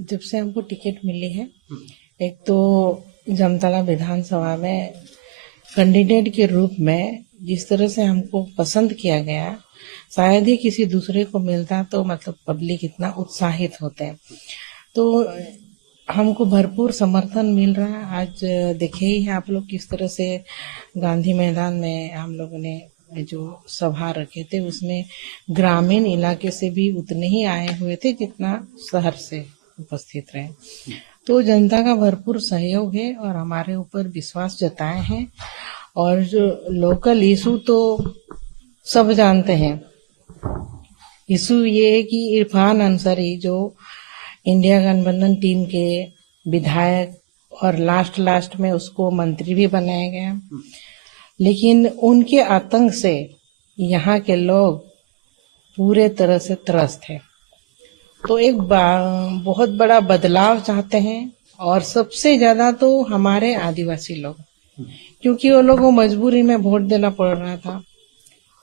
जब से हमको टिकट मिली है, एक तो जामताड़ा विधानसभा में कैंडिडेट के रूप में जिस तरह से हमको पसंद किया गया, शायद ही किसी दूसरे को मिलता तो मतलब पब्लिक इतना उत्साहित होते। तो हमको भरपूर समर्थन मिल रहा है। आज देखे ही है आप लोग किस तरह से गांधी मैदान में हम लोगों ने जो सभा रखे थे, उसमें ग्रामीण इलाके से भी उतने ही आए हुए थे जितना शहर से उपस्थित रहे। तो जनता का भरपूर सहयोग है और हमारे ऊपर विश्वास जताए हैं। और जो लोकल इशू तो सब जानते हैं। इशू ये है कि इरफान अंसारी जो इंडिया गठबंधन टीम के विधायक और लास्ट में उसको मंत्री भी बनाया गया, लेकिन उनके आतंक से यहाँ के लोग पूरे तरह से त्रस्त हैं। तो एक बहुत बड़ा बदलाव चाहते हैं और सबसे ज्यादा तो हमारे आदिवासी लोग, क्योंकि वो लोगों को मजबूरी में वोट देना पड़ रहा था।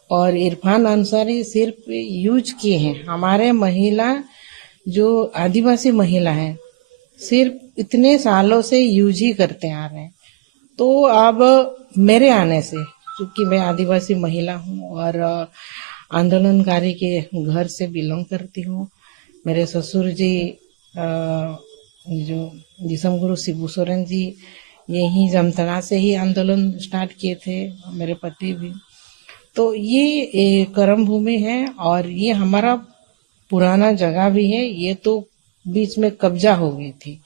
और इरफान अंसारी सिर्फ यूज किए हैं हमारे महिला जो आदिवासी महिला है, सिर्फ इतने सालों से यूज ही करते आ रहे हैं। तो अब मेरे आने से, क्योंकि मैं आदिवासी महिला हूँ और आंदोलनकारी के घर से बिलोंग करती हूँ, मेरे ससुर जी जो जिसम गुरु शिबू सोरेन जी यही जामताड़ा से ही आंदोलन स्टार्ट किए थे, मेरे पति भी। तो ये कर्म भूमि है और ये हमारा पुराना जगह भी है। ये तो बीच में कब्जा हो गई थी,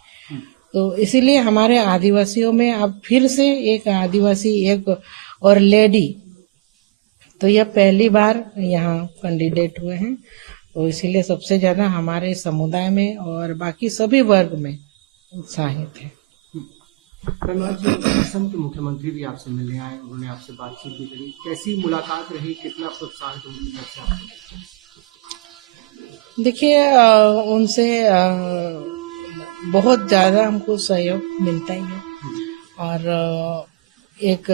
तो इसीलिए हमारे आदिवासियों में अब फिर से एक आदिवासी एक और लेडी, तो यह पहली बार यहाँ कैंडिडेट हुए हैं। तो इसीलिए सबसे ज्यादा हमारे समुदाय में और बाकी सभी वर्ग में उत्साहित है। असम के मुख्यमंत्री भी आपसे मिलने आए, उन्होंने आपसे बातचीत भी करी, कैसी मुलाकात रही, कितना प्रोत्साहित हुआ? देखिए, उनसे बहुत ज्यादा हमको सहयोग मिलता ही है। और एक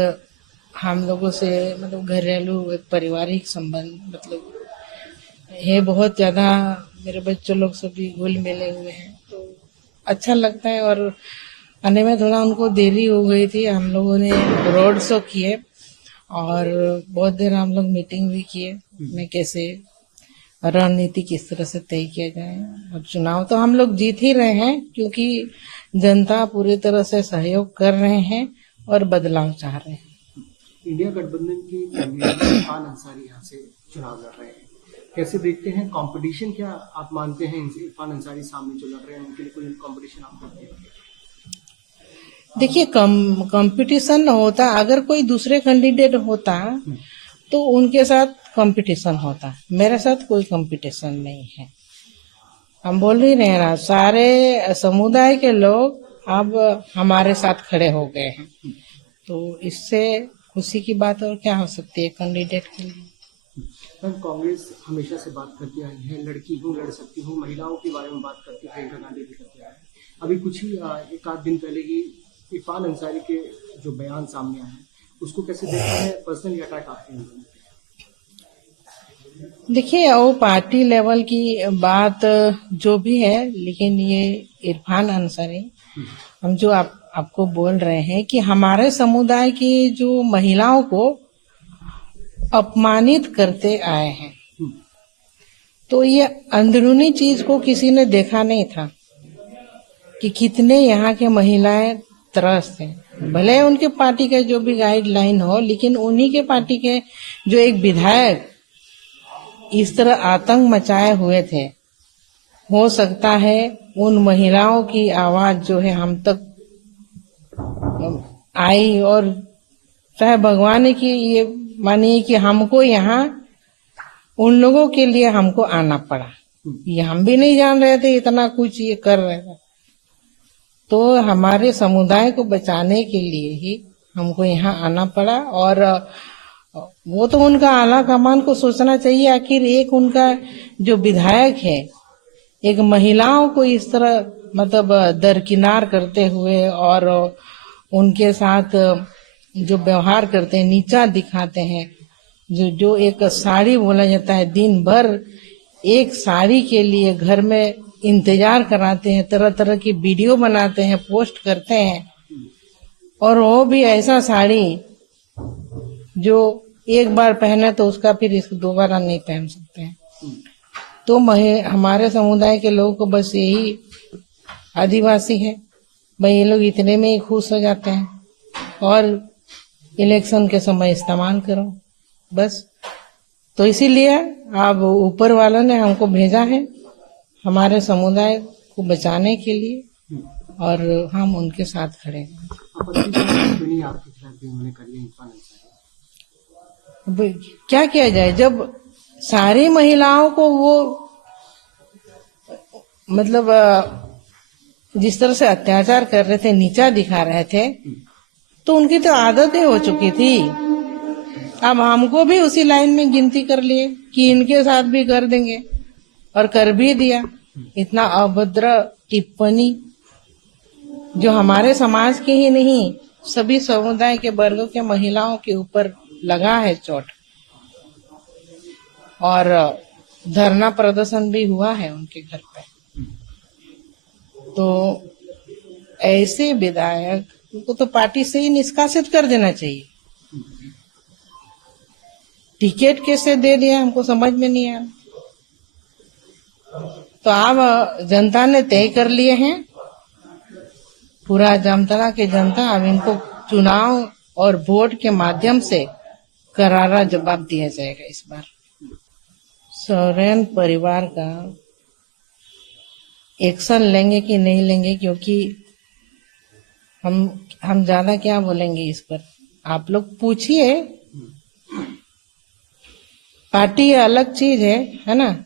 हम लोगों से मतलब घरेलू एक पारिवारिक संबंध मतलब है बहुत ज्यादा। मेरे बच्चों लोग सभी घुल मिले हुए हैं, तो अच्छा लगता है। और आने में थोड़ा उनको देरी हो गई थी। हम लोगों ने रोड शो किए और बहुत देर हम लोग मीटिंग भी किए में कैसे रणनीति किस तरह से तय किया जाए। और चुनाव तो हम लोग जीत ही रहे हैं, क्योंकि जनता पूरी तरह से सहयोग कर रहे हैं और बदलाव चाह रहे हैं। इंडिया गठबंधन की इरफान अंसारी यहाँ से चुनाव लड़ रहे हैं, कैसे देखते हैं कंपटीशन? क्या आप मानते हैं इरफान अंसारी सामने जो लड़ रहे हैं उनके लिए कोई कंपटीशन आप मानते हैं? देखिए, कंपटीशन होता, अगर कोई दूसरे कैंडिडेट होता तो उनके साथ कंपटीशन होता। मेरे साथ कोई कंपटीशन नहीं है। हम बोल ही रहे हैं, सारे समुदाय के लोग अब हमारे साथ खड़े हो गए हैं, तो इससे खुशी की बात और क्या हो सकती है कैंडिडेट के लिए। कांग्रेस हमेशा से बात करती आई है, लड़की हूँ लड़ सकती हूँ, महिलाओं के बारे में बात करती है, इंदिरा गांधी भी करती है। अभी कुछ ही एक आध दिन पहले ही इरफान अंसारी के जो बयान सामने आए हैं, उसको कैसे देखते हैं? पर्सनली अटैक आपके हैं? देखिए, वो पार्टी लेवल की बात जो भी है, लेकिन ये इरफान अंसारी हम जो आपको बोल रहे हैं कि हमारे समुदाय की जो महिलाओं को अपमानित करते आए हैं, तो ये अंदरूनी चीज को किसी ने देखा नहीं था कि कितने यहाँ के महिलाएं त्रस्त हैं। भले उनके पार्टी का जो भी गाइडलाइन हो, लेकिन उन्हीं के पार्टी के जो एक विधायक इस तरह आतंक मचाए हुए थे। हो सकता है उन महिलाओं की आवाज जो है हम तक आई, और चाहे भगवान की ये मानिए कि हमको यहाँ उन लोगों के लिए हमको आना पड़ा। ये हम भी नहीं जान रहे थे इतना कुछ ये कर रहे थे। तो हमारे समुदाय को बचाने के लिए ही हमको यहाँ आना पड़ा। और वो तो उनका आला कमान को सोचना चाहिए। आखिर एक उनका जो विधायक है, एक महिलाओं को इस तरह मतलब दरकिनार करते हुए और उनके साथ जो व्यवहार करते हैं, नीचा दिखाते हैं, जो एक साड़ी बोला जाता है, दिन भर एक साड़ी के लिए घर में इंतजार कराते हैं, तरह तरह की वीडियो बनाते हैं, पोस्ट करते हैं, और वो भी ऐसा साड़ी जो एक बार पहने तो उसका फिर इसको दोबारा नहीं पहन सकते हैं। तो हमारे समुदाय के लोगों को बस यही आदिवासी है भाई, ये लोग इतने में ही खुश हो जाते हैं और इलेक्शन के समय इस्तेमाल करो बस। तो इसीलिए अब ऊपर वालों ने हमको भेजा है हमारे समुदाय को बचाने के लिए, और हम उनके साथ खड़े हैं। अब क्या किया जाए, जब सारी महिलाओं को वो मतलब जिस तरह से अत्याचार कर रहे थे, नीचा दिखा रहे थे, तो उनकी तो आदतें हो चुकी थी। अब हमको भी उसी लाइन में गिनती कर लिए कि इनके साथ भी कर देंगे, और कर भी दिया। इतना अभद्र टिप्पणी जो हमारे समाज के ही नहीं, सभी समुदाय के वर्गों के महिलाओं के ऊपर लगा है चोट, और धरना प्रदर्शन भी हुआ है उनके घर पे। तो ऐसे विधायक को तो पार्टी से ही निष्कासित कर देना चाहिए। टिकट कैसे दे दिया हमको समझ में नहीं आया। तो अब जनता ने तय कर लिए हैं, पूरा जामताड़ा के जनता, अब इनको चुनाव और वोट के माध्यम से करारा जवाब दिया जाएगा इस बार। सोरेन परिवार का एक्शन लेंगे कि नहीं लेंगे, क्योंकि हम ज्यादा क्या बोलेंगे इस पर, आप लोग पूछिए। पार्टी अलग चीज है ना,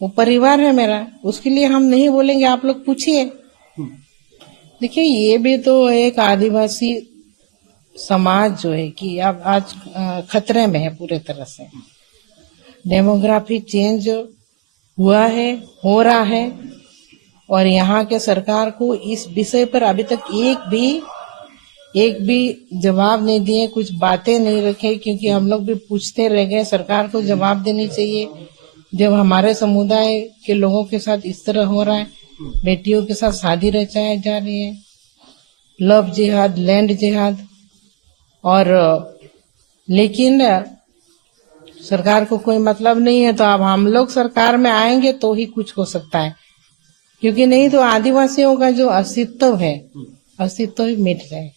वो परिवार है मेरा, उसके लिए हम नहीं बोलेंगे, आप लोग पूछिए। देखिए, ये भी तो एक आदिवासी समाज जो है कि अब आज खतरे में है पूरे तरह से। डेमोग्राफी चेंज हुआ है, हो रहा है, और यहाँ के सरकार को इस विषय पर अभी तक एक भी जवाब नहीं दिए, कुछ बातें नहीं रखे, क्योंकि हम लोग भी पूछते रह गए। सरकार को जवाब देनी चाहिए जब हमारे समुदाय के लोगों के साथ इस तरह हो रहा है, बेटियों के साथ शादी रचाई जा रही है, लव जिहाद, लैंड जिहाद, और लेकिन सरकार को कोई मतलब नहीं है। तो अब हम लोग सरकार में आएंगे तो ही कुछ हो सकता है, क्योंकि नहीं तो आदिवासियों का जो अस्तित्व है, अस्तित्व ही मिट जाए।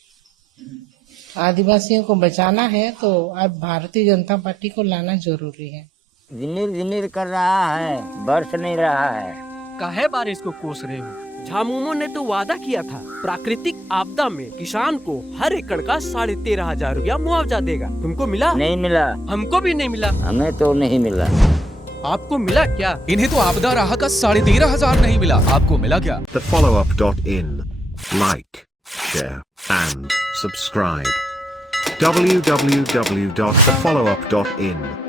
आदिवासियों को बचाना है तो अब भारतीय जनता पार्टी को लाना जरूरी है। जिनिर कर रहा है, बरस नहीं रहा है। काहे बारिश को कोस रहे हो? झामुमो ने तो वादा किया था प्राकृतिक आपदा में किसान को हर एकड़ का 13,500 रुपया मुआवजा देगा। तुमको मिला? नहीं मिला। हमको भी नहीं मिला। हमें तो नहीं मिला। आपको मिला क्या? इन्हें तो आपदा राहत का 13,500 नहीं मिला, आपको मिला क्या? TheFollowUp.in. Like, share and subscribe. www.thefollowup.in